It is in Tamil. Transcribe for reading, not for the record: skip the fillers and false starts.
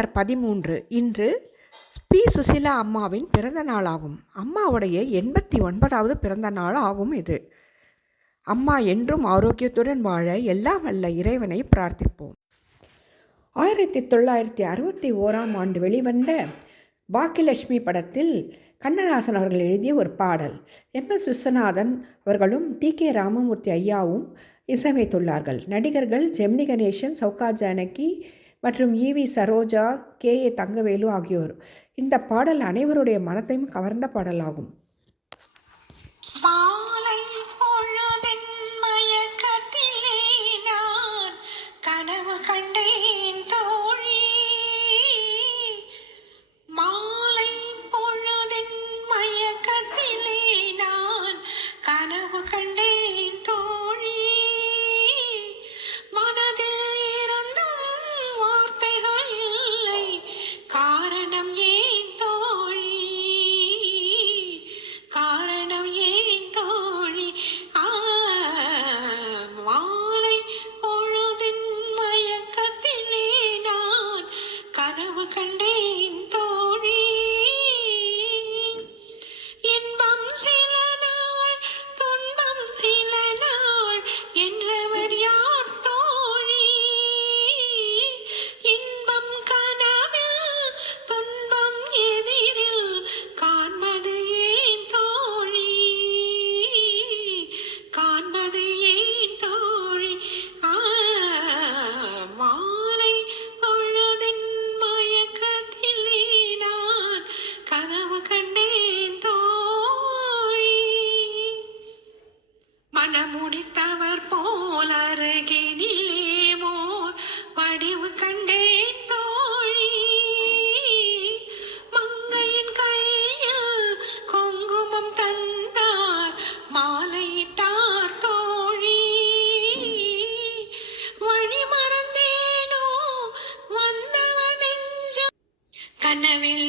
டிசம்பர் 13 இன்று பி. சுசீலா அம்மாவின் பிறந்த நாளாகும். அம்மாவுடைய 89வது பிறந்த நாள் ஆகும் இது. அம்மா என்றும் ஆரோக்கியத்துடன் வாழ எல்லாம் வல்ல இறைவனை பிரார்த்திப்போம். 1961 வெளிவந்த பாக்கியலட்சுமி படத்தில் கண்ணதாசன் அவர்கள் எழுதிய ஒரு பாடல். எம்.எஸ். விஸ்வநாதன் அவர்களும் டி.கே. ராமமூர்த்தி ஐயாவும் இசையமைத்துள்ளார்கள். நடிகர்கள் ஜெமினி கணேசன், சௌகா ஜானகி மற்றும் ஈ.வி. சரோஜா, கே.ஏ. தங்கவேலு ஆகியோர். இந்த பாடல் அனைவருடைய மனத்தையும் கவர்ந்த பாடலாகும். முடித்தவர் போல் அருகினிலேமோ வடிவு கண்டேன் தோழி. மங்கையின் கையில் குங்குமம் தந்தார், மாலையிட்டார் தோழி. வழி மறந்தேனோ வந்தவன் நெஞ்சம் கனவில்